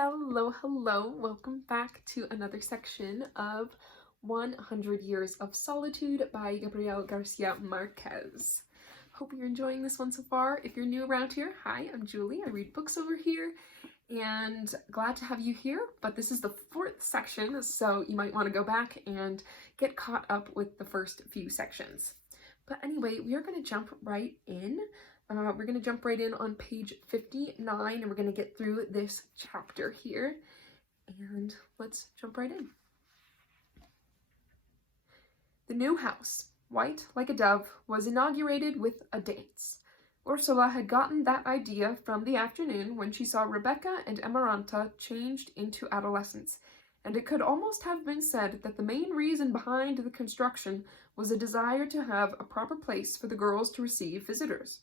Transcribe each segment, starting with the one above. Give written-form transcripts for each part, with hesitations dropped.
Hello, welcome back to another section of 100 Years of Solitude by Gabriel Garcia Marquez. Hope you're enjoying this one so far. If you're new around here, hi, I'm Julie. I read books over here and glad to have you here, but this is the fourth section, so you might want to go back and get caught up with the first few sections. But anyway, we are going to jump right in. We're going to jump right in on page 59 and we're going to get through this chapter here. And let's jump right in. The new house, white like a dove, was inaugurated with a dance. Ursula had gotten that idea from the afternoon when she saw Rebecca and Amaranta changed into adolescents, and it could almost have been said that the main reason behind the construction was a desire to have a proper place for the girls to receive visitors.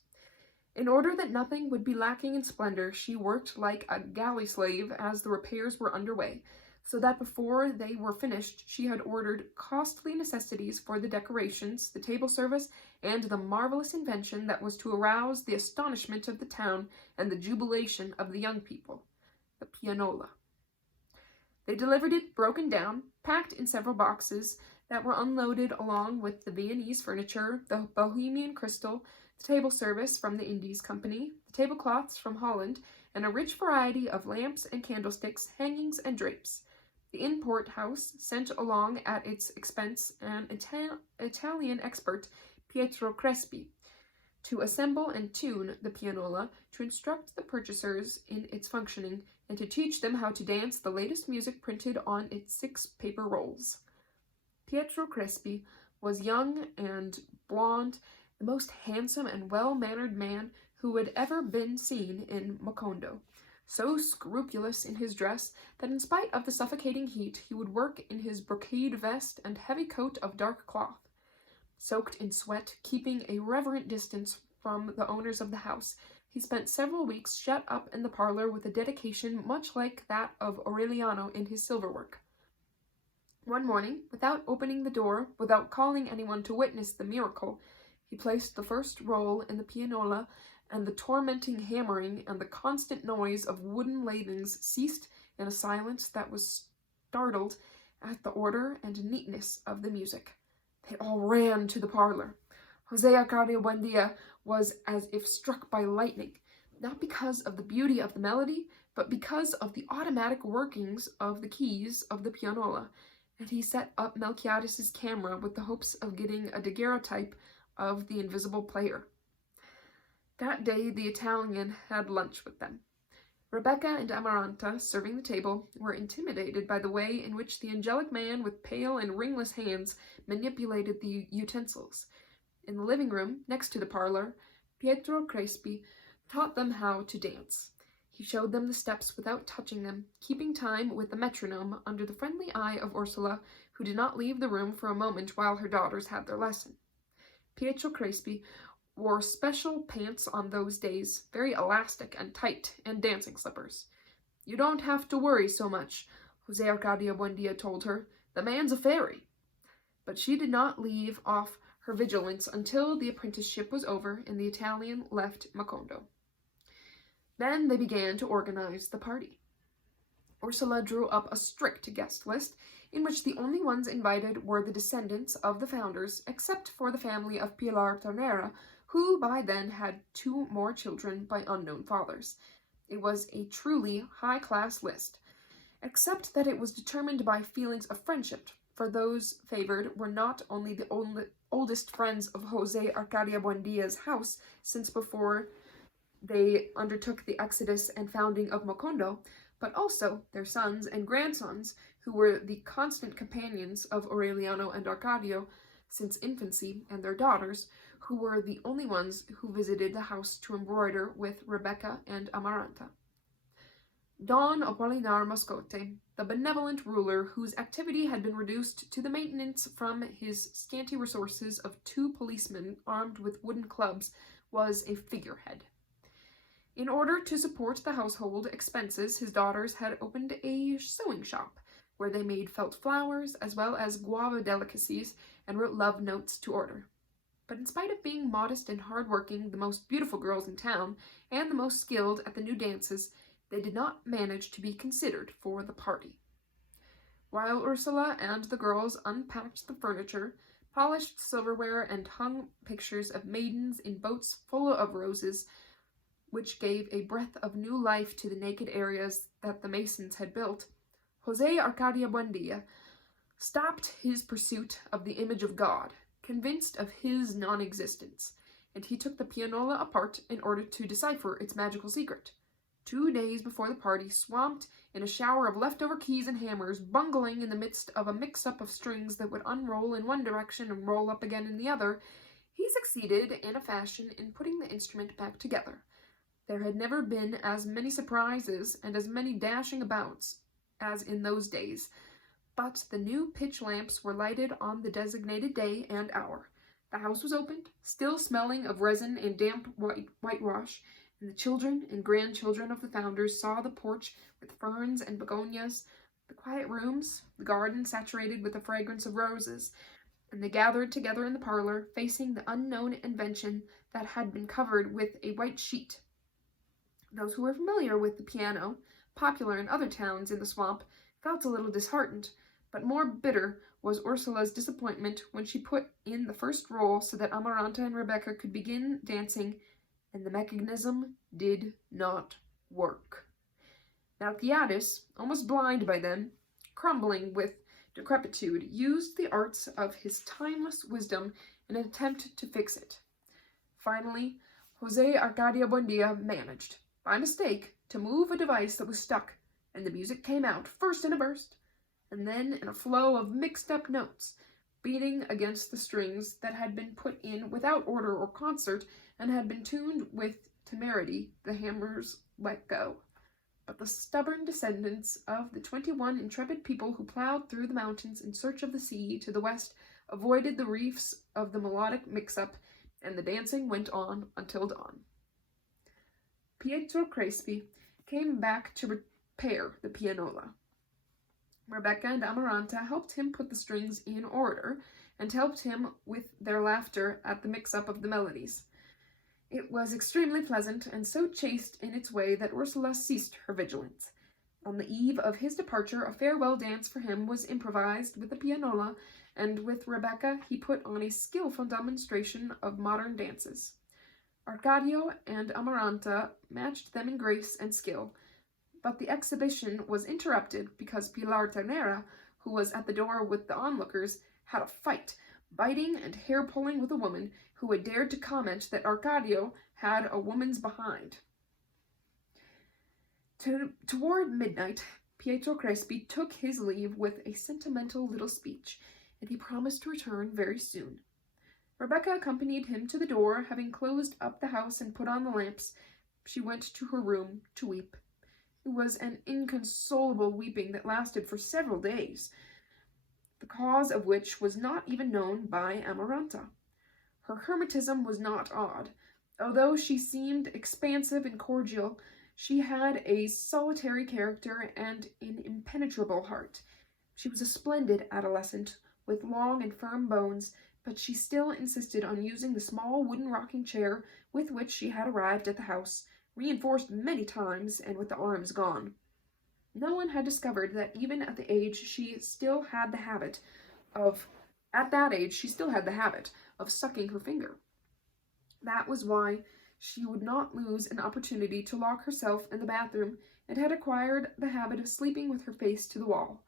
In order that nothing would be lacking in splendor, she worked like a galley slave as the repairs were underway, so that before they were finished, she had ordered costly necessities for the decorations, the table service, and the marvelous invention that was to arouse the astonishment of the town and the jubilation of the young people, the pianola. They delivered it broken down, packed in several boxes that were unloaded along with the Viennese furniture, the Bohemian crystal, the table service from the Indies Company, the tablecloths from Holland, and a rich variety of lamps and candlesticks, hangings and drapes. The import house sent along at its expense an Italian expert, Pietro Crespi, to assemble and tune the pianola, to instruct the purchasers in its functioning, and to teach them how to dance the latest music printed on its 6 paper rolls. Pietro Crespi was young and blond, the most handsome and well-mannered man who had ever been seen in Macondo, so scrupulous in his dress that in spite of the suffocating heat he would work in his brocade vest and heavy coat of dark cloth. Soaked in sweat, keeping a reverent distance from the owners of the house, he spent several weeks shut up in the parlor with a dedication much like that of Aureliano in his silverwork. One morning, without opening the door, without calling anyone to witness the miracle, he placed the first roll in the pianola, and the tormenting hammering and the constant noise of wooden ladings ceased in a silence that was startled at the order and neatness of the music. They all ran to the parlor. Jose Arcadio Buendia was as if struck by lightning, not because of the beauty of the melody, but because of the automatic workings of the keys of the pianola, and he set up Melquiades's camera with the hopes of getting a daguerreotype of the invisible player. That day the Italian had lunch with them. Rebecca and Amaranta, serving the table, were intimidated by the way in which the angelic man with pale and ringless hands manipulated the utensils. In the living room, next to the parlor, Pietro Crespi taught them how to dance. He showed them the steps without touching them, keeping time with the metronome under the friendly eye of Ursula, who did not leave the room for a moment while her daughters had their lesson. Pietro Crespi wore special pants on those days, very elastic and tight, and dancing slippers. "You don't have to worry so much," Jose Arcadio Buendia told her. "The man's a fairy." But she did not leave off her vigilance until the apprenticeship was over and the Italian left Macondo. Then they began to organize the party. Ursula drew up a strict guest list, in which the only ones invited were the descendants of the founders, except for the family of Pilar Tornera, who by then had 2 more children by unknown fathers. It was a truly high-class list, except that it was determined by feelings of friendship, for those favored were not only the oldest friends of Jose Arcadio Buendia's house since before they undertook the exodus and founding of Macondo, but also their sons and grandsons, who were the constant companions of Aureliano and Arcadio since infancy, and their daughters, who were the only ones who visited the house to embroider with Rebecca and Amaranta. Don Apolinar Moscote, the benevolent ruler whose activity had been reduced to the maintenance from his scanty resources of 2 policemen armed with wooden clubs, was a figurehead. In order to support the household expenses, his daughters had opened a sewing shop, where they made felt flowers as well as guava delicacies and wrote love notes to order. But in spite of being modest and hard-working, the most beautiful girls in town, and the most skilled at the new dances, they did not manage to be considered for the party. While Ursula and the girls unpacked the furniture, polished silverware, and hung pictures of maidens in boats full of roses, which gave a breath of new life to the naked areas that the masons had built, Jose Arcadia Buendia stopped his pursuit of the image of God, convinced of his non-existence, and he took the pianola apart in order to decipher its magical secret. 2 days before the party, swamped in a shower of leftover keys and hammers, bungling in the midst of a mix-up of strings that would unroll in one direction and roll up again in the other, he succeeded in a fashion in putting the instrument back together. There had never been as many surprises and as many dashing abouts as in those days, but the new pitch lamps were lighted on the designated day and hour. The house was opened, still smelling of resin and damp whitewash, and the children and grandchildren of the founders saw the porch with ferns and begonias, the quiet rooms, the garden saturated with the fragrance of roses, and they gathered together in the parlor, facing the unknown invention that had been covered with a white sheet. Those who were familiar with the piano, popular in other towns in the swamp, felt a little disheartened, but more bitter was Ursula's disappointment when she put in the first roll so that Amaranta and Rebecca could begin dancing, and the mechanism did not work. Melquiades, almost blind by then, crumbling with decrepitude, used the arts of his timeless wisdom in an attempt to fix it. Finally, Jose Arcadia Buendia managed, by mistake, to move a device that was stuck, and the music came out, first in a burst, and then in a flow of mixed-up notes, beating against the strings that had been put in without order or concert and had been tuned with temerity. The hammers let go. But the stubborn descendants of the 21 intrepid people who plowed through the mountains in search of the sea to the west avoided the reefs of the melodic mix-up, and the dancing went on until dawn. Pietro Crespi came back to repair the pianola. Rebecca and Amaranta helped him put the strings in order, and helped him with their laughter at the mix-up of the melodies. It was extremely pleasant, and so chaste in its way that Ursula ceased her vigilance. On the eve of his departure, a farewell dance for him was improvised with the pianola, and with Rebecca he put on a skillful demonstration of modern dances. Arcadio and Amaranta matched them in grace and skill, but the exhibition was interrupted because Pilar Ternera, who was at the door with the onlookers, had a fight, biting and hair-pulling with a woman who had dared to comment that Arcadio had a woman's behind. Toward midnight, Pietro Crespi took his leave with a sentimental little speech, and he promised to return very soon. Rebecca accompanied him to the door. Having closed up the house and put on the lamps, she went to her room to weep. It was an inconsolable weeping that lasted for several days, the cause of which was not even known by Amaranta. Her hermetism was not odd. Although she seemed expansive and cordial, she had a solitary character and an impenetrable heart. She was a splendid adolescent, with long and firm bones, but she still insisted on using the small wooden rocking chair with which she had arrived at the house, reinforced many times and with the arms gone. No one had discovered that even at that age she still had the habit of sucking her finger. That was why she would not lose an opportunity to lock herself in the bathroom, and had acquired the habit of sleeping with her face to the wall.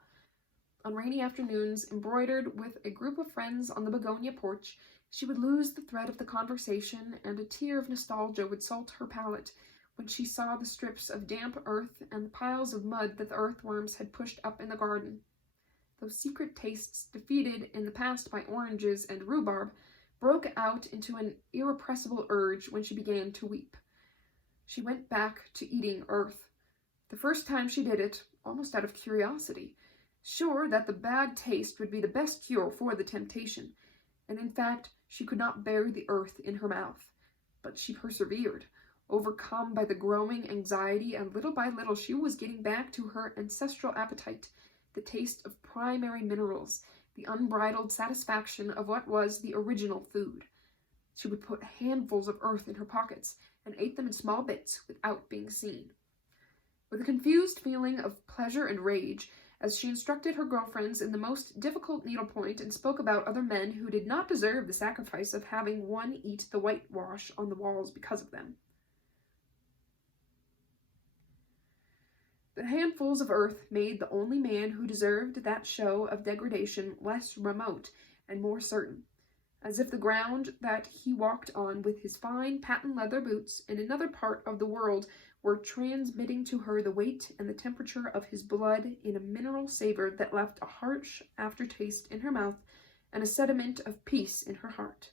On rainy afternoons, embroidered with a group of friends on the begonia porch, she would lose the thread of the conversation, and a tear of nostalgia would salt her palate when she saw the strips of damp earth and the piles of mud that the earthworms had pushed up in the garden. Those secret tastes, defeated in the past by oranges and rhubarb, broke out into an irrepressible urge when she began to weep. She went back to eating earth. The first time she did it, almost out of curiosity, sure that the bad taste would be the best cure for the temptation, and in fact she could not bear the earth in her mouth. But she persevered, overcome by the growing anxiety, and little by little she was getting back to her ancestral appetite, the taste of primary minerals, the unbridled satisfaction of what was the original food. She would put handfuls of earth in her pockets, and ate them in small bits without being seen. With a confused feeling of pleasure and rage, as she instructed her girlfriends in the most difficult needlepoint and spoke about other men who did not deserve the sacrifice of having one eat the whitewash on the walls because of them. The handfuls of earth made the only man who deserved that show of degradation less remote and more certain, as if the ground that he walked on with his fine patent leather boots in another part of the world were transmitting to her the weight and the temperature of his blood in a mineral savor that left a harsh aftertaste in her mouth and a sediment of peace in her heart.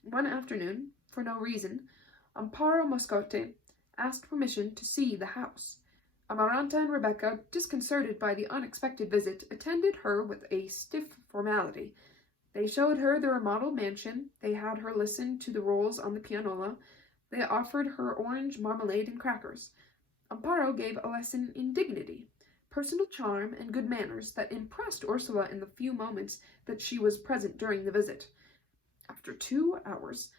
One afternoon, for no reason, Amparo Moscote asked permission to see the house. Amaranta and Rebecca, disconcerted by the unexpected visit, attended her with a stiff formality. They showed her the remodeled mansion, they had her listen to the rolls on the pianola, they offered her orange marmalade and crackers. Amparo gave a lesson in dignity, personal charm, and good manners that impressed Ursula in the few moments that she was present during the visit. After 2 hours,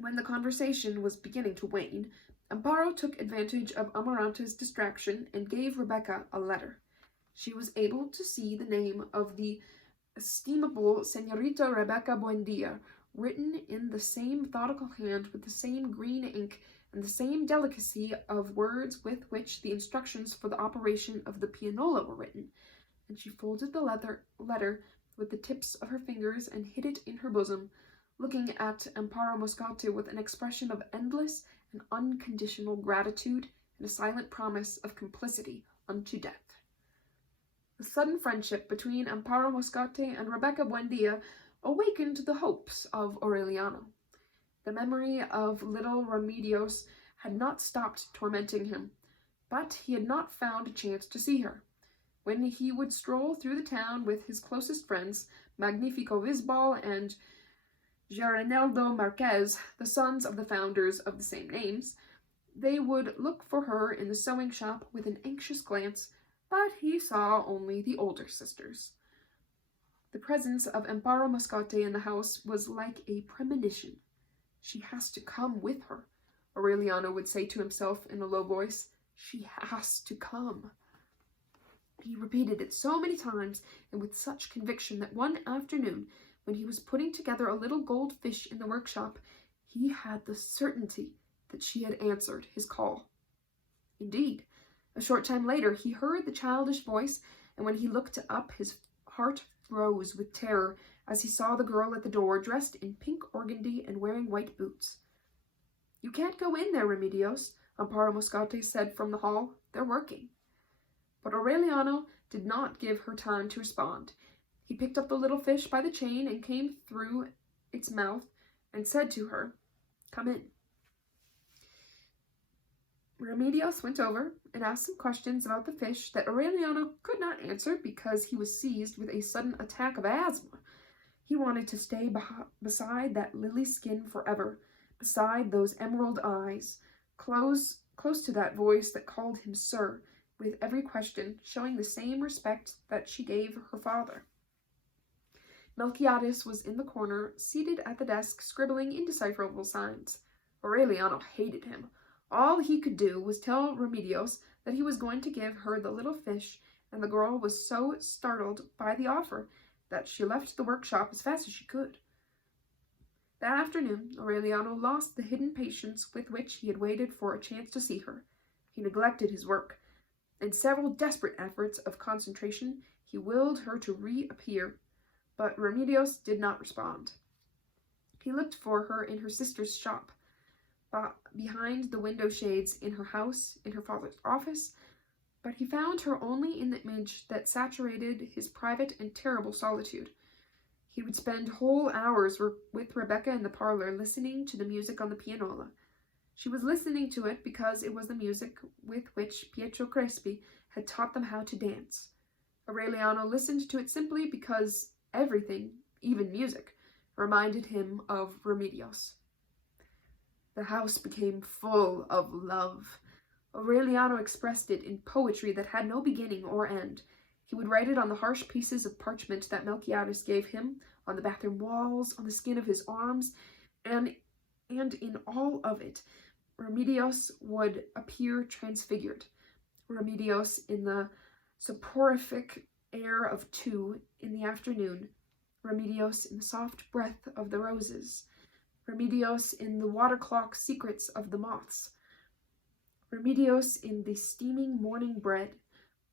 when the conversation was beginning to wane, Amparo took advantage of Amaranta's distraction and gave Rebecca a letter. She was able to see the name of the estimable Señorita Rebecca Buendia, written in the same methodical hand with the same green ink and the same delicacy of words with which the instructions for the operation of the pianola were written, and she folded the letter with the tips of her fingers and hid it in her bosom, looking at Amparo Moscote with an expression of endless and unconditional gratitude and a silent promise of complicity unto death. The sudden friendship between Amparo Moscote and Rebecca Buendia awakened the hopes of Aureliano. The memory of little Remedios had not stopped tormenting him, but he had not found a chance to see her. When he would stroll through the town with his closest friends, Magnifico Visbal and Geroneldo Marquez, the sons of the founders of the same names, they would look for her in the sewing shop with an anxious glance, but he saw only the older sisters. The presence of Amparo Moscote in the house was like a premonition. She has to come with her, Aureliano would say to himself in a low voice. She has to come. He repeated it so many times and with such conviction that one afternoon, when he was putting together a little gold fish in the workshop, he had the certainty that she had answered his call. Indeed, a short time later he heard the childish voice, and when he looked up, his heart rose with terror as he saw the girl at the door, dressed in pink organdy and wearing white boots. "You can't go in there, Remedios," Amparo Moscote said from the hall. "They're working." But Aureliano did not give her time to respond. He picked up the little fish by the chain and came through its mouth and said to her, "Come in." Remedios went over and asked some questions about the fish that Aureliano could not answer because he was seized with a sudden attack of asthma. He wanted to stay beside that lily skin forever, beside those emerald eyes, close to that voice that called him sir, with every question showing the same respect that she gave her father. Melquiades was in the corner, seated at the desk, scribbling indecipherable signs. Aureliano hated him. All he could do was tell Remedios that he was going to give her the little fish, and the girl was so startled by the offer that she left the workshop as fast as she could. That afternoon, Aureliano lost the hidden patience with which he had waited for a chance to see her. He neglected his work. In several desperate efforts of concentration, he willed her to reappear, but Remedios did not respond. He looked for her in her sister's shop, behind the window shades in her house, in her father's office, but he found her only in the image that saturated his private and terrible solitude. He would spend whole hours with Rebecca in the parlor, listening to the music on the pianola. She was listening to it because it was the music with which Pietro Crespi had taught them how to dance. Aureliano listened to it simply because everything, even music, reminded him of Remedios. The house became full of love. Aureliano expressed it in poetry that had no beginning or end. He would write it on the harsh pieces of parchment that Melquiades gave him, on the bathroom walls, on the skin of his arms, and in all of it, Remedios would appear transfigured. Remedios in the soporific air of 2 in the afternoon. Remedios in the soft breath of the roses. Remedios in the water clock secrets of the moths. Remedios in the steaming morning bread.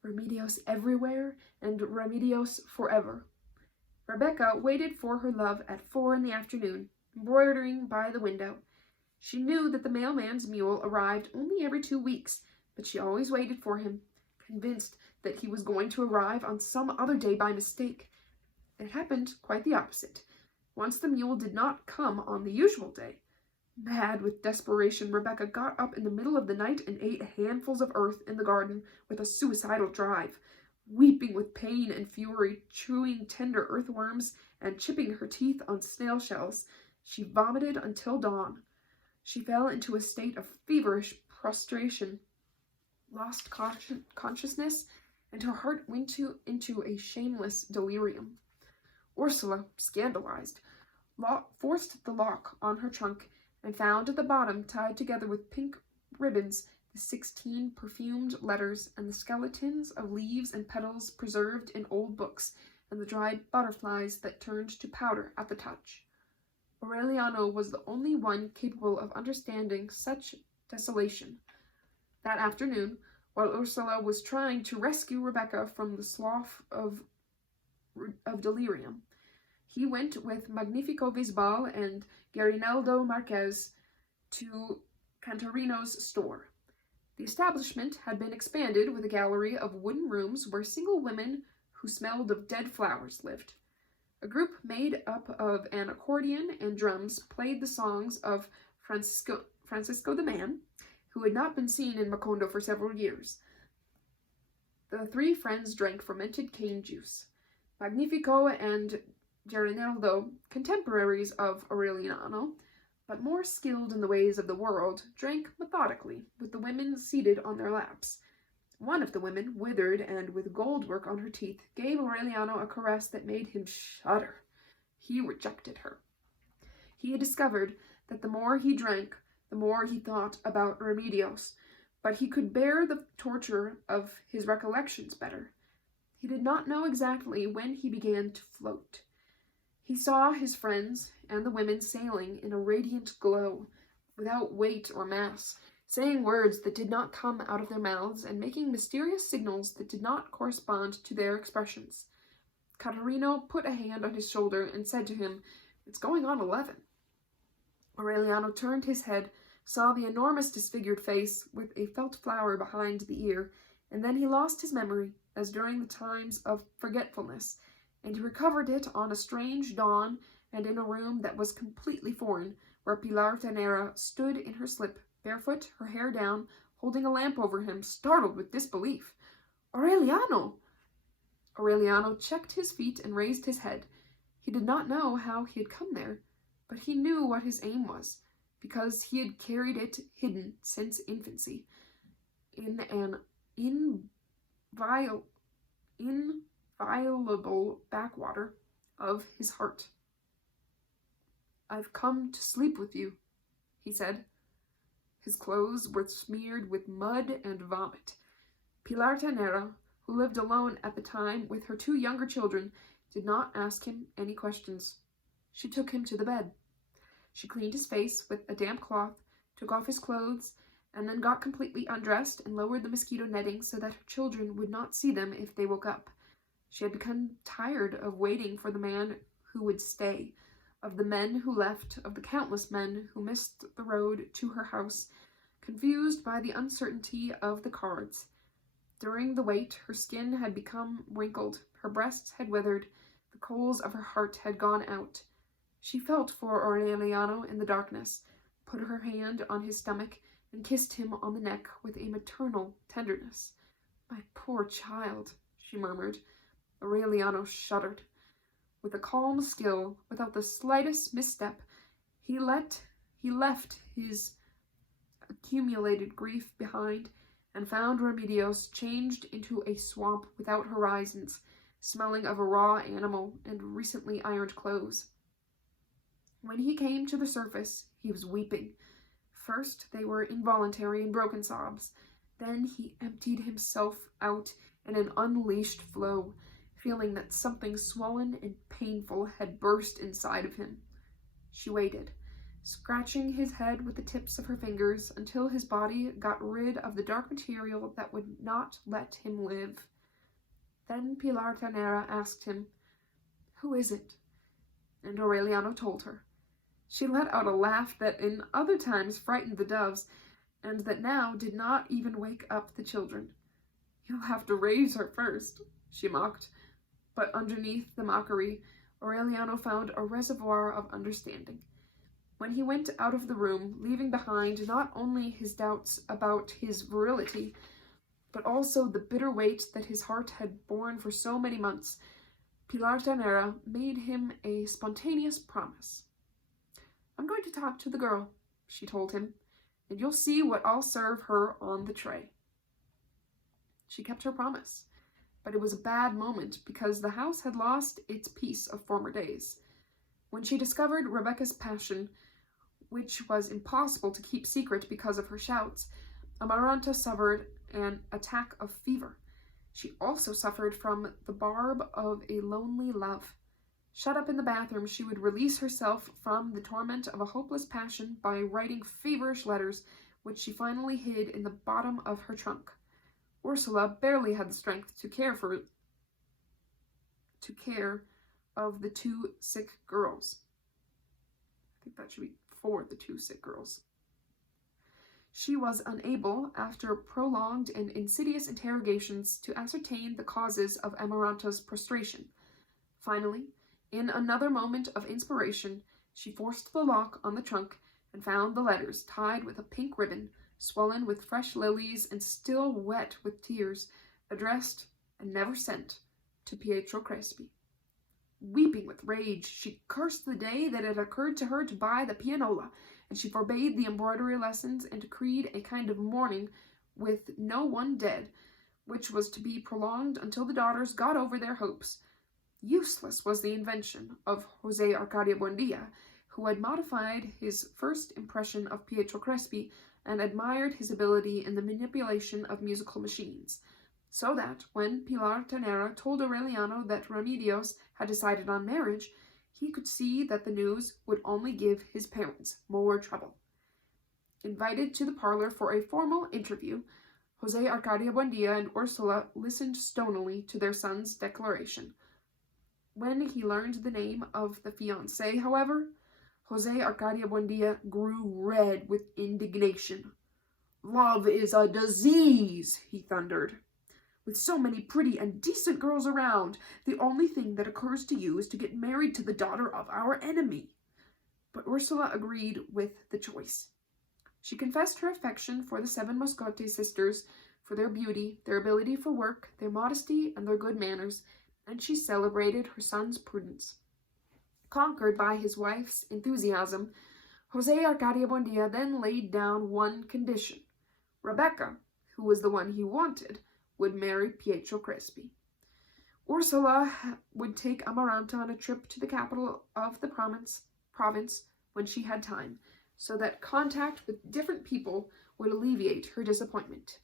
Remedios everywhere, and Remedios forever. Rebecca waited for her love at 4 in the afternoon, embroidering by the window. She knew that the mailman's mule arrived only every 2 weeks, but she always waited for him, convinced that he was going to arrive on some other day by mistake. It happened quite the opposite. Once the mule did not come on the usual day. Mad with desperation, Rebecca got up in the middle of the night and ate handfuls of earth in the garden with a suicidal drive, weeping with pain and fury, chewing tender earthworms and chipping her teeth on snail shells. She vomited until dawn. She fell into a state of feverish prostration, lost consciousness, and her heart went into a shameless delirium. Ursula, scandalized, forced the lock on her trunk and found at the bottom, tied together with pink ribbons, the 16 perfumed letters and the skeletons of leaves and petals preserved in old books, and the dried butterflies that turned to powder at the touch. Aureliano was the only one capable of understanding such desolation. That afternoon, while Ursula was trying to rescue Rebecca from the slough of delirium, he went with Magnifico Visbal and Garinaldo Marquez to Cantarino's store. The establishment had been expanded with a gallery of wooden rooms where single women who smelled of dead flowers lived. A group made up of an accordion and drums played the songs of Francisco the Man, who had not been seen in Macondo for several years. The 3 friends drank fermented cane juice. Magnifico and Garinaldo, contemporaries of Aureliano, but more skilled in the ways of the world, drank methodically, with the women seated on their laps. One of the women, withered and with gold work on her teeth, gave Aureliano a caress that made him shudder. He rejected her. He had discovered that the more he drank, the more he thought about Remedios, but he could bear the torture of his recollections better. He did not know exactly when he began to float. He saw his friends and the women sailing in a radiant glow, without weight or mass, saying words that did not come out of their mouths and making mysterious signals that did not correspond to their expressions. Catarino put a hand on his shoulder and said to him, "It's going on 11. Aureliano turned his head, saw the enormous disfigured face with a felt flower behind the ear, and then he lost his memory, as during the times of forgetfulness, and he recovered it on a strange dawn and in a room that was completely foreign, where Pilar Tenera stood in her slip, barefoot, her hair down, holding a lamp over him, startled with disbelief. "Aureliano!" Aureliano checked his feet and raised his head. He did not know how he had come there, but he knew what his aim was, because he had carried it hidden since infancy, in an inviolable backwater of his heart. "I've come to sleep with you," he said. His clothes were smeared with mud and vomit. Pilar Tenera, who lived alone at the time with her 2 younger children, did not ask him any questions. She took him to the bed. She cleaned his face with a damp cloth, took off his clothes, and then got completely undressed and lowered the mosquito netting so that her children would not see them if they woke up. She had become tired of waiting for the man who would stay, of the men who left, of the countless men who missed the road to her house, confused by the uncertainty of the cards. During the wait, her skin had become wrinkled, her breasts had withered, the coals of her heart had gone out. She felt for Aureliano in the darkness, put her hand on his stomach, and kissed him on the neck with a maternal tenderness. "My poor child," she murmured. Aureliano shuddered. With a calm skill, without the slightest misstep, he left his accumulated grief behind and found Remedios changed into a swamp without horizons, smelling of a raw animal and recently ironed clothes. When he came to the surface, he was weeping, First, they were involuntary and broken sobs. Then he emptied himself out in an unleashed flow, feeling that something swollen and painful had burst inside of him. She waited, scratching his head with the tips of her fingers until his body got rid of the dark material that would not let him live. Then Pilar Ternera asked him, "Who is it?" And Aureliano told her. She let out a laugh that in other times frightened the doves, and that now did not even wake up the children. "You'll have to raise her first," she mocked. But underneath the mockery, Aureliano found a reservoir of understanding. When he went out of the room, leaving behind not only his doubts about his virility, but also the bitter weight that his heart had borne for so many months, Pilar Ternera made him a spontaneous promise. "I'm going to talk to the girl," she told him, "and you'll see what I'll serve her on the tray." She kept her promise, but it was a bad moment because the house had lost its peace of former days. When she discovered Rebecca's passion, which was impossible to keep secret because of her shouts, Amaranta suffered an attack of fever. She also suffered from the barb of a lonely love. Shut up in the bathroom, she would release herself from the torment of a hopeless passion by writing feverish letters, which she finally hid in the bottom of her trunk. Ursula barely had the strength to care of the two sick girls. I think that should be for the two sick girls. She was unable, after prolonged and insidious interrogations, to ascertain the causes of Amaranta's prostration. Finally, in another moment of inspiration, she forced the lock on the trunk and found the letters tied with a pink ribbon, swollen with fresh lilies and still wet with tears, addressed and never sent to Pietro Crespi. Weeping with rage, she cursed the day that it occurred to her to buy the pianola, and she forbade the embroidery lessons and decreed a kind of mourning with no one dead, which was to be prolonged until the daughters got over their hopes. Useless was the invention of José Arcadio Buendia, who had modified his first impression of Pietro Crespi and admired his ability in the manipulation of musical machines, so that when Pilar Ternera told Aureliano that Remedios had decided on marriage, he could see that the news would only give his parents more trouble. Invited to the parlor for a formal interview, José Arcadio Buendia and Ursula listened stonily to their son's declaration. When he learned the name of the fiancée, however, José Arcadio Buendia grew red with indignation. "Love is a disease," he thundered. "With so many pretty and decent girls around, the only thing that occurs to you is to get married to the daughter of our enemy." But Ursula agreed with the choice. She confessed her affection for the seven Moscote sisters, for their beauty, their ability for work, their modesty, and their good manners, and she celebrated her son's prudence. Conquered by his wife's enthusiasm, José Arcadio Buendia then laid down one condition. Rebecca, who was the one he wanted, would marry Pietro Crespi. Ursula would take Amaranta on a trip to the capital of the province when she had time, so that contact with different people would alleviate her disappointment.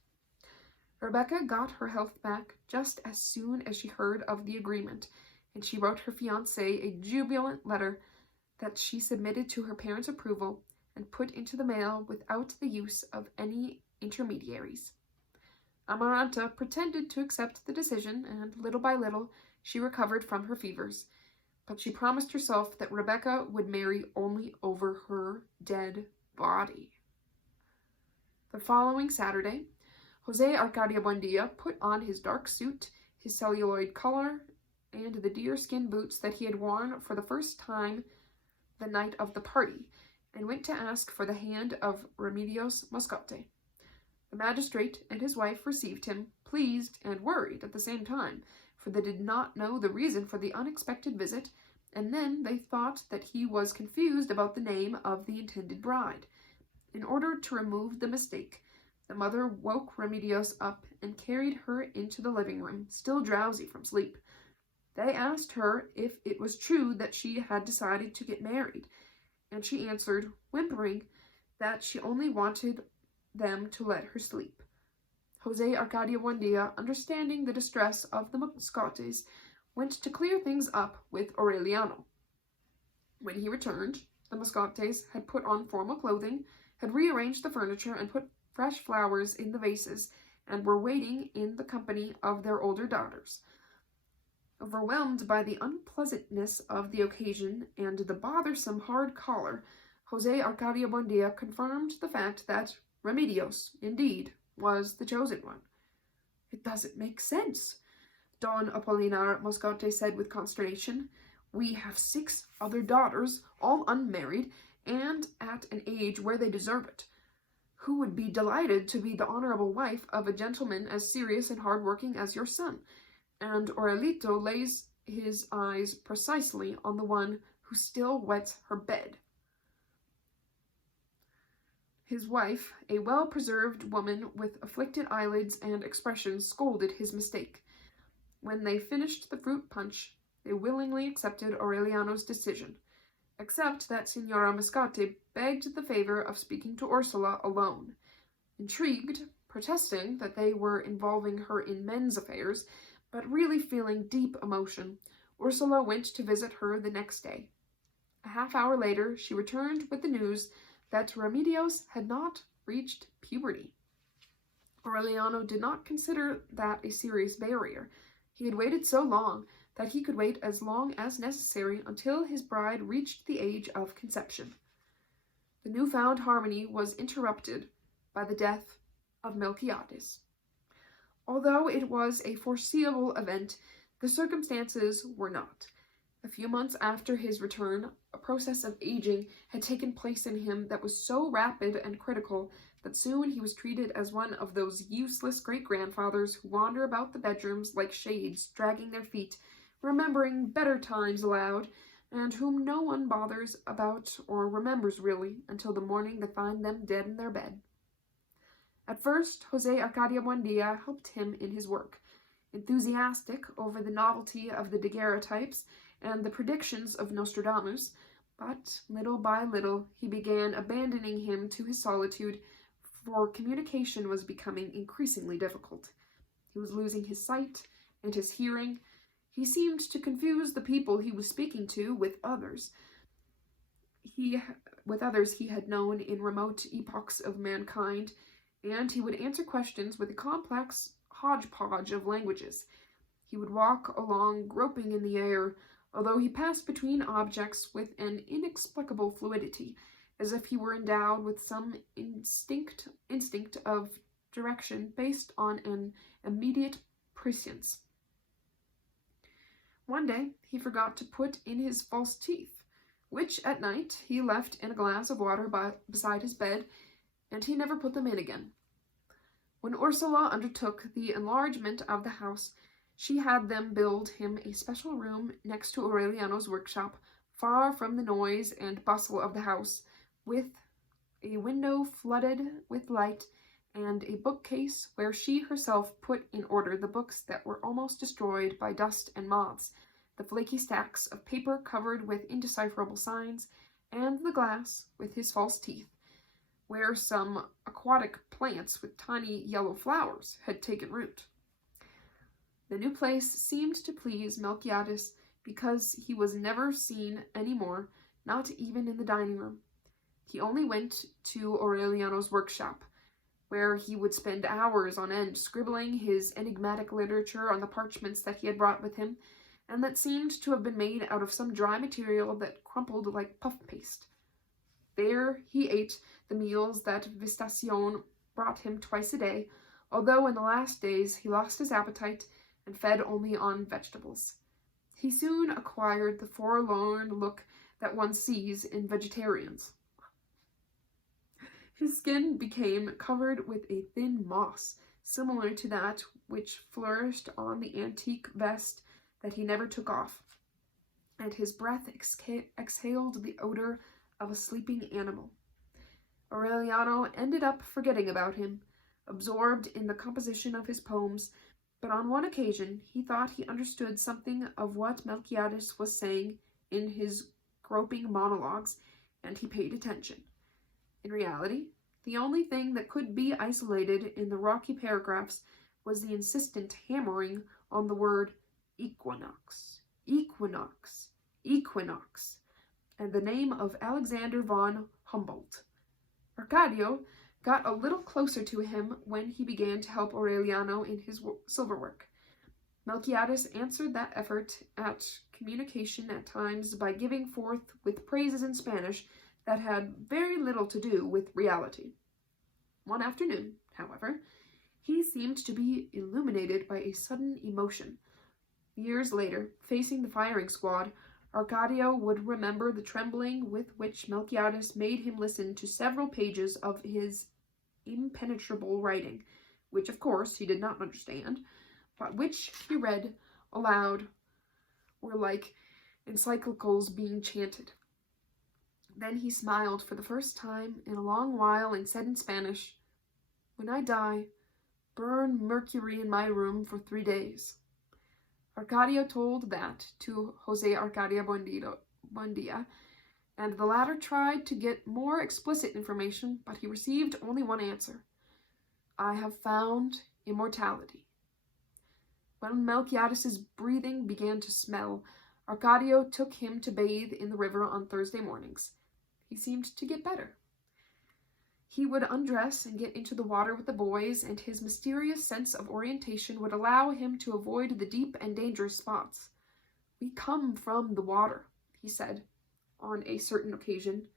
Rebecca got her health back just as soon as she heard of the agreement, and she wrote her fiancé a jubilant letter that she submitted to her parents' approval and put into the mail without the use of any intermediaries. Amaranta pretended to accept the decision, and little by little she recovered from her fevers, but she promised herself that Rebecca would marry only over her dead body. The following Saturday, José Arcadio Buendia put on his dark suit, his celluloid collar, and the deerskin boots that he had worn for the first time the night of the party, and went to ask for the hand of Remedios Moscote. The magistrate and his wife received him, pleased and worried at the same time, for they did not know the reason for the unexpected visit, and then they thought that he was confused about the name of the intended bride. In order to remove the mistake, the mother woke Remedios up and carried her into the living room, still drowsy from sleep. They asked her if it was true that she had decided to get married, and she answered, whimpering, that she only wanted them to let her sleep. Jose Arcadia Buendia, understanding the distress of the Moscates, went to clear things up with Aureliano. When he returned, the Moscates had put on formal clothing, had rearranged the furniture and put fresh flowers in the vases, and were waiting in the company of their older daughters. Overwhelmed by the unpleasantness of the occasion and the bothersome hard collar, Jose Arcadia Buendia confirmed the fact that Remedios, indeed, was the chosen one. "It doesn't make sense," Don Apolinar Moscate said with consternation. "We have 6 other daughters, all unmarried, and at an age where they deserve it. Who would be delighted to be the honorable wife of a gentleman as serious and hard-working as your son?" And Aurelito lays his eyes precisely on the one who still wets her bed. His wife, a well-preserved woman with afflicted eyelids and expressions, scolded his mistake. When they finished the fruit punch, they willingly accepted Aureliano's decision, except that Signora Moscate begged the favor of speaking to Ursula alone. Intrigued, protesting that they were involving her in men's affairs, but really feeling deep emotion, Ursula went to visit her the next day. A half-hour later, she returned with the news that Remedios had not reached puberty. Aureliano did not consider that a serious barrier. He had waited so long that he could wait as long as necessary until his bride reached the age of conception. The newfound harmony was interrupted by the death of Melquiades. Although it was a foreseeable event, the circumstances were not. A few months after his return, a process of aging had taken place in him that was so rapid and critical that soon he was treated as one of those useless great-grandfathers who wander about the bedrooms like shades, dragging their feet, remembering better times aloud, and whom no one bothers about or remembers really until the morning they find them dead in their bed. At first, Jose Arcadia Buendia helped him in his work, enthusiastic over the novelty of the daguerreotypes and the predictions of Nostradamus, but little by little he began abandoning him to his solitude, for communication was becoming increasingly difficult. He was losing his sight and his hearing. He seemed to confuse the people he was speaking to with others. He had known in remote epochs of mankind, and he would answer questions with a complex hodgepodge of languages. He would walk along groping in the air, although he passed between objects with an inexplicable fluidity, as if he were endowed with some instinct of direction based on an immediate prescience. One day he forgot to put in his false teeth, which at night he left in a glass of water beside his bed, and he never put them in again. When Ursula undertook the enlargement of the house, she had them build him a special room next to Aureliano's workshop, far from the noise and bustle of the house, with a window flooded with light and a bookcase where she herself put in order the books that were almost destroyed by dust and moths, the flaky stacks of paper covered with indecipherable signs, and the glass with his false teeth, where some aquatic plants with tiny yellow flowers had taken root. The new place seemed to please Melquiades because he was never seen any more, not even in the dining room. He only went to Aureliano's workshop, where he would spend hours on end scribbling his enigmatic literature on the parchments that he had brought with him, and that seemed to have been made out of some dry material that crumpled like puff paste. There he ate the meals that Visitacion brought him twice a day, although in the last days he lost his appetite and fed only on vegetables. He soon acquired the forlorn look that one sees in vegetarians. His skin became covered with a thin moss, similar to that which flourished on the antique vest that he never took off, and his breath exhaled the odor of a sleeping animal. Aureliano ended up forgetting about him, absorbed in the composition of his poems, but on one occasion he thought he understood something of what Melquiades was saying in his groping monologues, and he paid attention. In reality, the only thing that could be isolated in the rocky paragraphs was the insistent hammering on the word equinox, equinox, equinox, and the name of Alexander von Humboldt. Arcadio got a little closer to him when he began to help Aureliano in his silverwork. Melquiades answered that effort at communication at times by giving forth with phrases in Spanish that had very little to do with reality. One afternoon, however, he seemed to be illuminated by a sudden emotion. Years later, facing the firing squad, Arcadio would remember the trembling with which Melquiades made him listen to several pages of his impenetrable writing, which of course he did not understand, but which he read aloud were like encyclicals being chanted. Then he smiled for the first time in a long while and said in Spanish, "When I die, burn mercury in my room for 3 days." Arcadio told that to Jose Arcadio Buendia, and the latter tried to get more explicit information, but he received only one answer: "I have found immortality." When Melquiades' breathing began to smell, Arcadio took him to bathe in the river on Thursday mornings. He seemed to get better. He would undress and get into the water with the boys, and his mysterious sense of orientation would allow him to avoid the deep and dangerous spots. "We come from the water," he said on a certain occasion.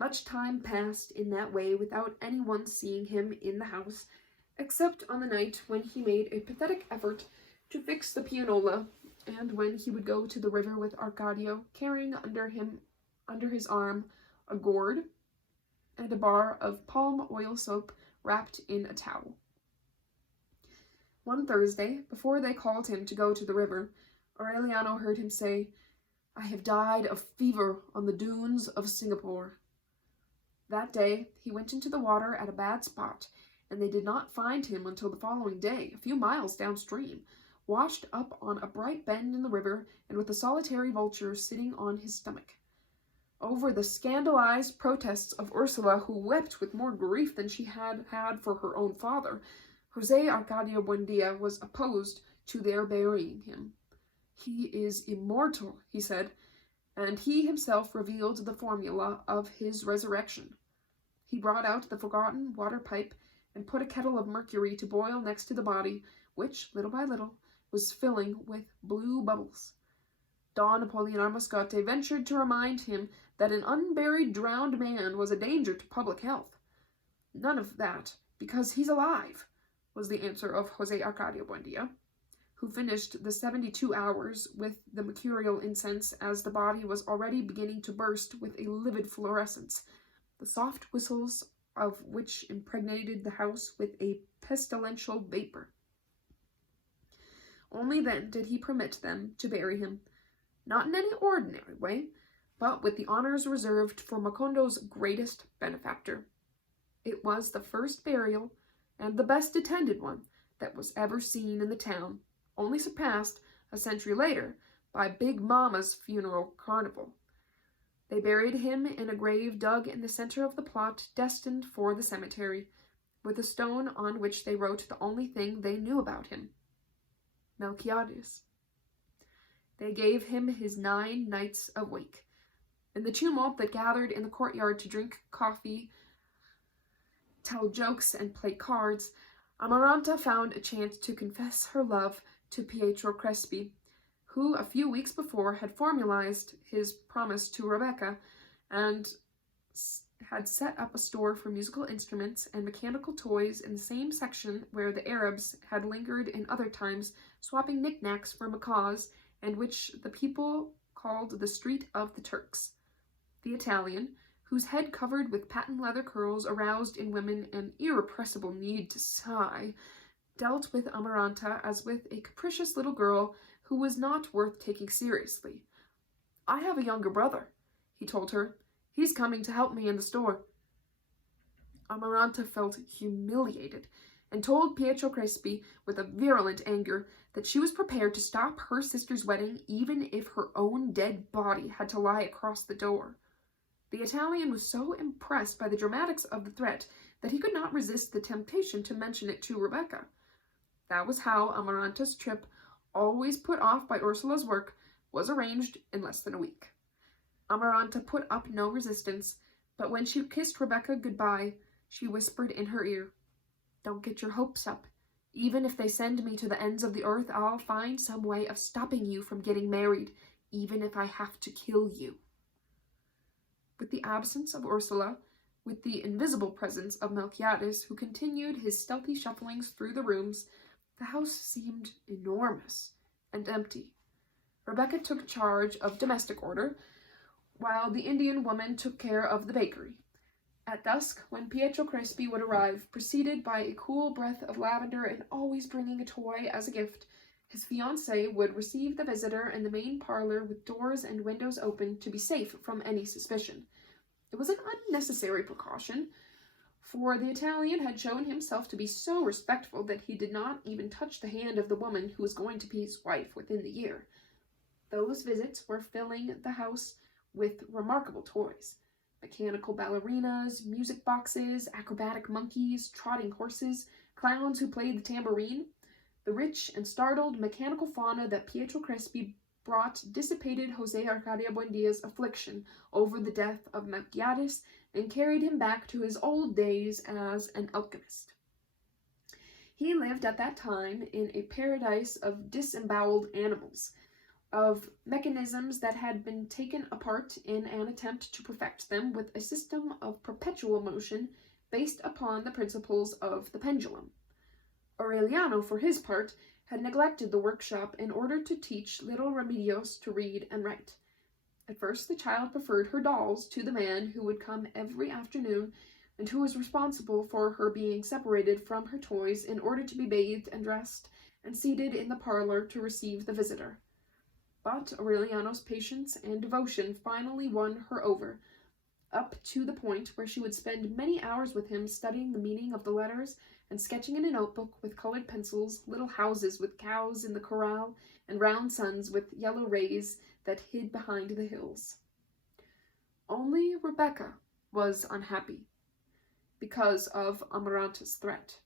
Much time passed in that way without anyone seeing him in the house, except on the night when he made a pathetic effort to fix the pianola, and when he would go to the river with Arcadio, carrying under his arm a gourd and a bar of palm oil soap wrapped in a towel. One Thursday, before they called him to go to the river, Aureliano heard him say, "I have died of fever on the dunes of Singapore." That day, he went into the water at a bad spot, and they did not find him until the following day, a few miles downstream, washed up on a bright bend in the river and with a solitary vulture sitting on his stomach. Over the scandalized protests of Ursula, who wept with more grief than she had had for her own father, Jose Arcadio Buendia was opposed to their burying him. "He is immortal," he said, and he himself revealed the formula of his resurrection. He brought out the forgotten water pipe and put a kettle of mercury to boil next to the body, which, little by little, was filling with blue bubbles. Don Apolinar Mascote ventured to remind him that an unburied drowned man was a danger to public health. "None of that, because he's alive," was the answer of Jose Arcadio Buendia, who finished the 72 hours with the mercurial incense as the body was already beginning to burst with a livid fluorescence, the soft whistles of which impregnated the house with a pestilential vapor. Only then did he permit them to bury him, not in any ordinary way, but with the honors reserved for Macondo's greatest benefactor. It was the first burial, and the best attended one, that was ever seen in the town, only surpassed, a century later, by Big Mama's funeral carnival. They buried him in a grave dug in the center of the plot destined for the cemetery, with a stone on which they wrote the only thing they knew about him: Melquiades. They gave him his 9 nights of wake. In the tumult that gathered in the courtyard to drink coffee, tell jokes, and play cards, Amaranta found a chance to confess her love to Pietro Crespi, who a few weeks before had formalized his promise to Rebecca and had set up a store for musical instruments and mechanical toys in the same section where the Arabs had lingered in other times, swapping knickknacks for macaws, and which the people called the Street of the Turks. The Italian, whose head covered with patent leather curls aroused in women an irrepressible need to sigh, dealt with Amaranta as with a capricious little girl who was not worth taking seriously. "I have a younger brother," he told her. "He's coming to help me in the store." Amaranta felt humiliated and told Pietro Crespi with a virulent anger that she was prepared to stop her sister's wedding even if her own dead body had to lie across the door. The Italian was so impressed by the dramatics of the threat that he could not resist the temptation to mention it to Rebecca. That was how Amaranta's trip, always put off by Ursula's work, was arranged in less than a week. Amaranta put up no resistance, but when she kissed Rebecca goodbye, she whispered in her ear, "Don't get your hopes up. Even if they send me to the ends of the earth, I'll find some way of stopping you from getting married, even if I have to kill you." With the absence of Ursula, with the invisible presence of Melquiades, who continued his stealthy shufflings through the rooms, the house seemed enormous and empty. Rebecca took charge of domestic order, while the Indian woman took care of the bakery. At dusk, when Pietro Crespi would arrive, preceded by a cool breath of lavender and always bringing a toy as a gift, his fiancée would receive the visitor in the main parlor with doors and windows open to be safe from any suspicion. It was an unnecessary precaution, for the Italian had shown himself to be so respectful that he did not even touch the hand of the woman who was going to be his wife within the year. Those visits were filling the house with remarkable toys. Mechanical ballerinas, music boxes, acrobatic monkeys, trotting horses, clowns who played the tambourine. The rich and startled mechanical fauna that Pietro Crespi brought dissipated José Arcadia Buendia's affliction over the death of Melquiades and carried him back to his old days as an alchemist. He lived at that time in a paradise of disemboweled animals, of mechanisms that had been taken apart in an attempt to perfect them with a system of perpetual motion based upon the principles of the pendulum. Aureliano, for his part, had neglected the workshop in order to teach little Remedios to read and write. At first the child preferred her dolls to the man who would come every afternoon and who was responsible for her being separated from her toys in order to be bathed and dressed and seated in the parlor to receive the visitor. But Aureliano's patience and devotion finally won her over, up to the point where she would spend many hours with him studying the meaning of the letters and sketching in a notebook with colored pencils little houses with cows in the corral and round suns with yellow rays that hid behind the hills. Only Rebecca was unhappy because of Amaranta's threat.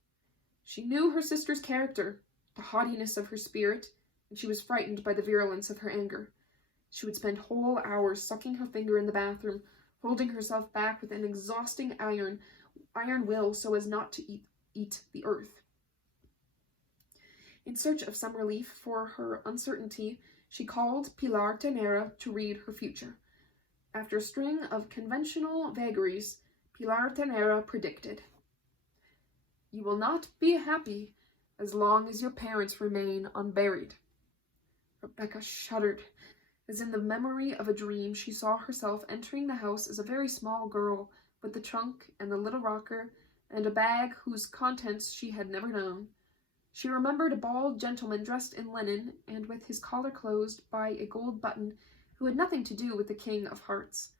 She knew her sister's character, the haughtiness of her spirit, and she was frightened by the virulence of her anger. She would spend whole hours sucking her finger in the bathroom, holding herself back with an exhausting iron will so as not to eat the earth. In search of some relief for her uncertainty, she called Pilar Tenera to read her future. After a string of conventional vagaries, Pilar Tenera predicted, "You will not be happy as long as your parents remain unburied." Rebecca shuddered, as in the memory of a dream she saw herself entering the house as a very small girl, with the trunk and the little rocker, and a bag whose contents she had never known. She remembered a bald gentleman dressed in linen, and with his collar closed by a gold button, who had nothing to do with the King of Hearts.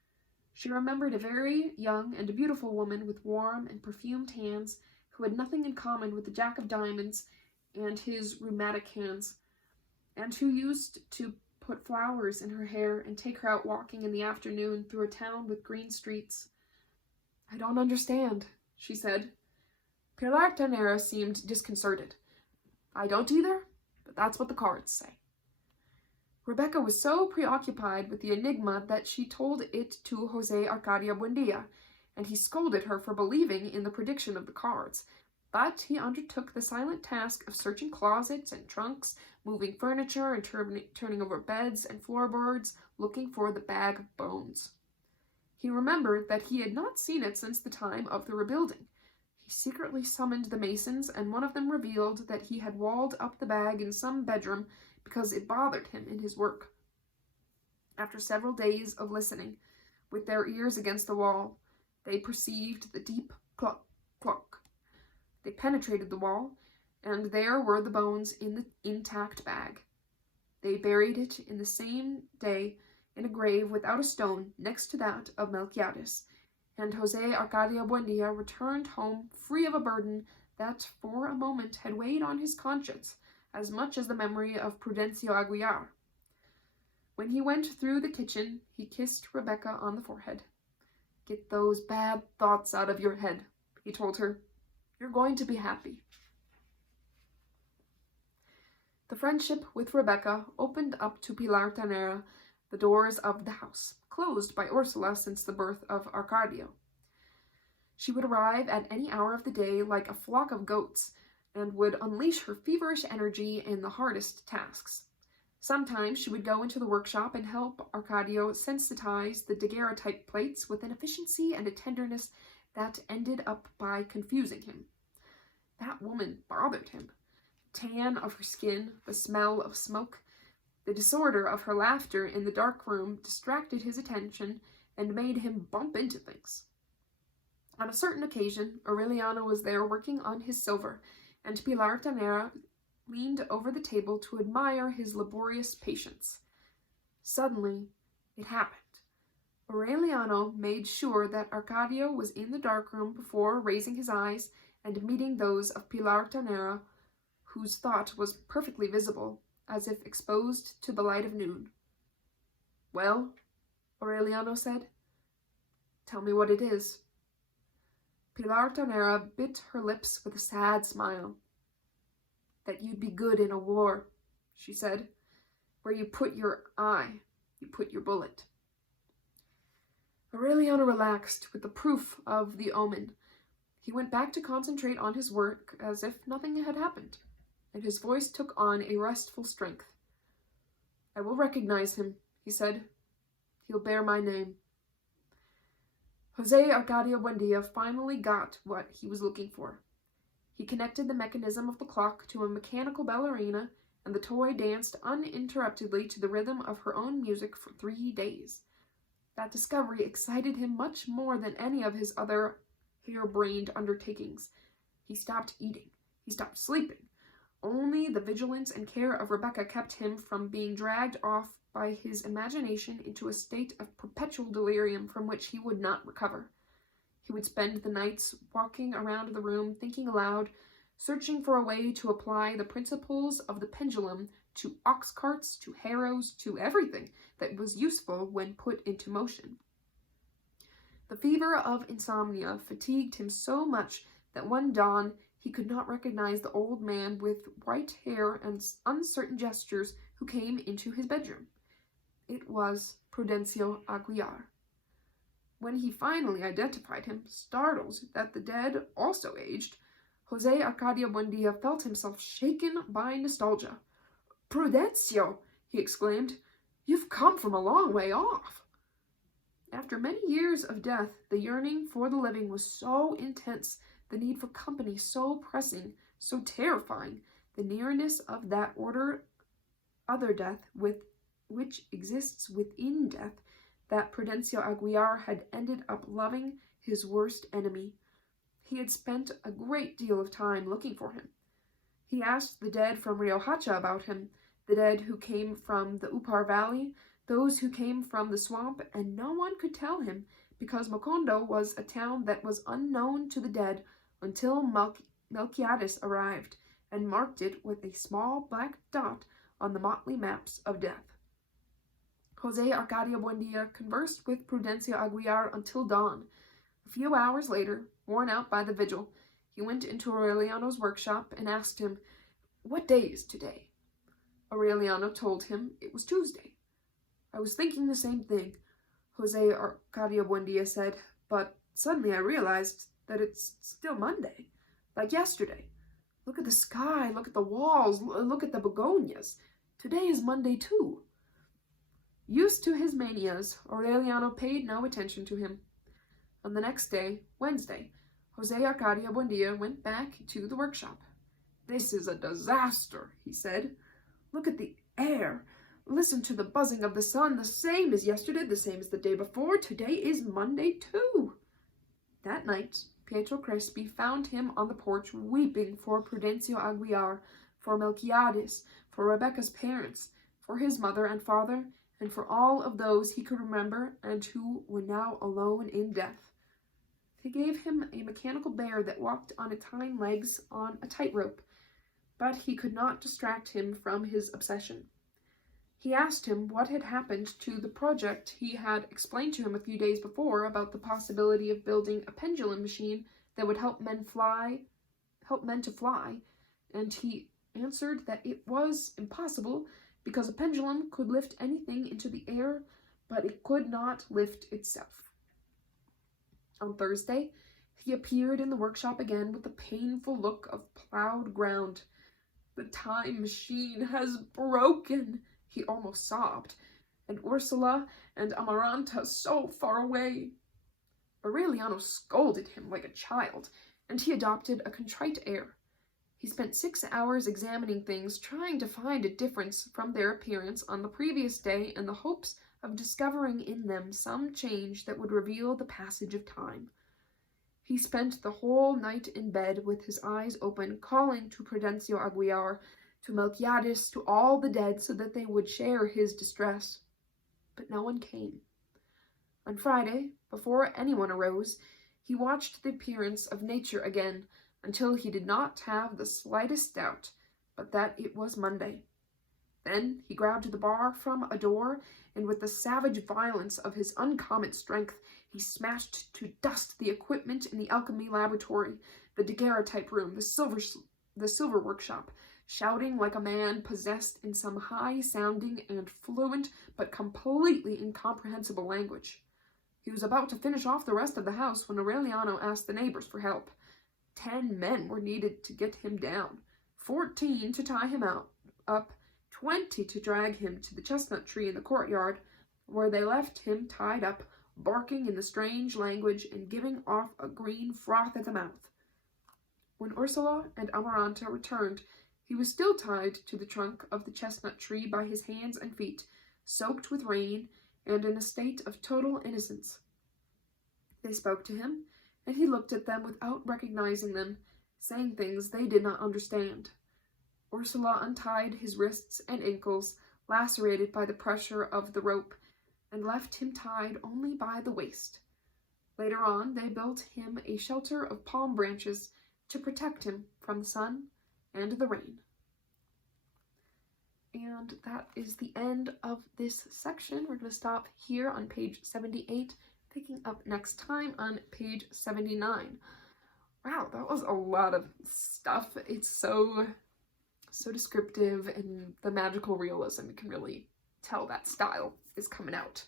She remembered a very young and beautiful woman with warm and perfumed hands, who had nothing in common with the Jack of Diamonds and his rheumatic hands, and who used to put flowers in her hair and take her out walking in the afternoon through a town with green streets. "I don't understand," she said. Pilar Tenera seemed disconcerted. "I don't either, but that's what the cards say." Rebecca was so preoccupied with the enigma that she told it to José Arcadia Buendia, and he scolded her for believing in the prediction of the cards. But he undertook the silent task of searching closets and trunks, moving furniture and turning over beds and floorboards, looking for the bag of bones. He remembered that he had not seen it since the time of the rebuilding. He secretly summoned the masons, and one of them revealed that he had walled up the bag in some bedroom because it bothered him in his work. After several days of listening, with their ears against the wall, they perceived the deep cluck, cluck. They penetrated the wall, and there were the bones in the intact bag. They buried it in the same day in a grave without a stone next to that of Melquiades, and José Arcadia Buendia returned home free of a burden that for a moment had weighed on his conscience as much as the memory of Prudencio Aguilar. When he went through the kitchen, he kissed Rebecca on the forehead. Get those bad thoughts out of your head, he told her. You're going to be happy. The friendship with Rebecca opened up to Pilar Ternera the doors of the house, closed by Ursula since the birth of Arcadio. She would arrive at any hour of the day like a flock of goats, and would unleash her feverish energy in the hardest tasks. Sometimes she would go into the workshop and help Arcadio sensitize the daguerreotype plates with an efficiency and a tenderness that ended up by confusing him. That woman bothered him. Tan of her skin, the smell of smoke, the disorder of her laughter in the dark room distracted his attention and made him bump into things. On a certain occasion, Aureliano was there working on his silver, and Pilar Ternera leaned over the table to admire his laborious patience. Suddenly, it happened. Aureliano made sure that Arcadio was in the darkroom before raising his eyes and meeting those of Pilar Ternera, whose thought was perfectly visible, as if exposed to the light of noon. "Well," Aureliano said, "tell me what it is." Pilar Ternera bit her lips with a sad smile. "That you'd be good in a war," she said. "Where you put your eye, you put your bullet." Aureliano relaxed with the proof of the omen. He went back to concentrate on his work as if nothing had happened, and his voice took on a restful strength. "I will recognize him," he said. "He'll bear my name." Jose Arcadio Buendia finally got what he was looking for. He connected the mechanism of the clock to a mechanical ballerina, and the toy danced uninterruptedly to the rhythm of her own music for 3 days. That discovery excited him much more than any of his other harebrained undertakings. He stopped eating. He stopped sleeping. Only the vigilance and care of Rebecca kept him from being dragged off by his imagination into a state of perpetual delirium from which he would not recover. He would spend the nights walking around the room, thinking aloud, searching for a way to apply the principles of the pendulum to ox carts, to harrows, to everything that was useful when put into motion. The fever of insomnia fatigued him so much that one dawn he could not recognize the old man with white hair and uncertain gestures who came into his bedroom. It was Prudencio Aguiar. When he finally identified him, startled that the dead also aged, Jose Arcadio Buendia felt himself shaken by nostalgia. "Prudencio!" he exclaimed. "You've come from a long way off." After many years of death, the yearning for the living was so intense, the need for company so pressing, so terrifying, the nearness of that other death which exists within death, that Prudencio Aguiar had ended up loving his worst enemy. He had spent a great deal of time looking for him. He asked the dead from Riohacha about him, the dead who came from the Upar Valley, those who came from the swamp, and no one could tell him, because Macondo was a town that was unknown to the dead until Melquiades arrived and marked it with a small black dot on the motley maps of death. Jose Arcadio Buendia conversed with Prudencio Aguiar until dawn. A few hours later, worn out by the vigil, he went into Aureliano's workshop and asked him, "What day is today?" Aureliano told him it was Tuesday. "I was thinking the same thing," Jose Arcadio Buendia said, "but suddenly I realized that it's still Monday, like yesterday. Look at the sky, look at the walls, look at the begonias. Today is Monday too." Used to his manias, Aureliano paid no attention to him. On the next day, Wednesday, Jose Arcadio Buendia went back to the workshop. "This is a disaster," he said. "Look at the air. Listen to the buzzing of the sun, the same as yesterday, the same as the day before. Today is Monday too." That night, Pietro Crespi found him on the porch weeping for Prudencio Aguiar, for Melquiades, for Rebecca's parents, for his mother and father, and for all of those he could remember and who were now alone in death. He gave him a mechanical bear that walked on its hind legs on a tightrope, but he could not distract him from his obsession. He asked him what had happened to the project he had explained to him a few days before about the possibility of building a pendulum machine that would help men to fly, and he answered that it was impossible because a pendulum could lift anything into the air, but it could not lift itself. On Thursday, he appeared in the workshop again with the painful look of plowed ground. "The time machine has broken," he almost sobbed, "and Ursula and Amaranta so far away." Aureliano scolded him like a child, and he adopted a contrite air. He spent 6 hours examining things, trying to find a difference from their appearance on the previous day in the hopes of discovering in them some change that would reveal the passage of time. He spent the whole night in bed with his eyes open, calling to Prudencio Aguiar, to Melquiades, to all the dead, so that they would share his distress. But no one came. On Friday, before anyone arose, he watched the appearance of nature again, until he did not have the slightest doubt but that it was Monday. Then he grabbed the bar from a door, and with the savage violence of his uncommon strength, he smashed to dust the equipment in the alchemy laboratory, the daguerreotype room, the silver workshop, shouting like a man possessed in some high-sounding and fluent but completely incomprehensible language. He was about to finish off the rest of the house when Aureliano asked the neighbors for help. 10 men were needed to get him down, 14 to tie him up, 20 to drag him to the chestnut tree in the courtyard, where they left him tied up, barking in the strange language and giving off a green froth at the mouth. When Ursula and Amaranta returned, he was still tied to the trunk of the chestnut tree by his hands and feet, soaked with rain and in a state of total innocence. They spoke to him, and he looked at them without recognizing them, saying things they did not understand. Ursula untied his wrists and ankles, lacerated by the pressure of the rope, and left him tied only by the waist. Later on, they built him a shelter of palm branches to protect him from the sun and the rain. And that is the end of this section. We're going to stop here on page 78, picking up next time on page 79. Wow, that was a lot of stuff. It's so descriptive, and the magical realism, you can really tell that style is coming out.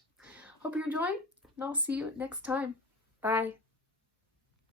Hope you're enjoying, and I'll see you next time. Bye.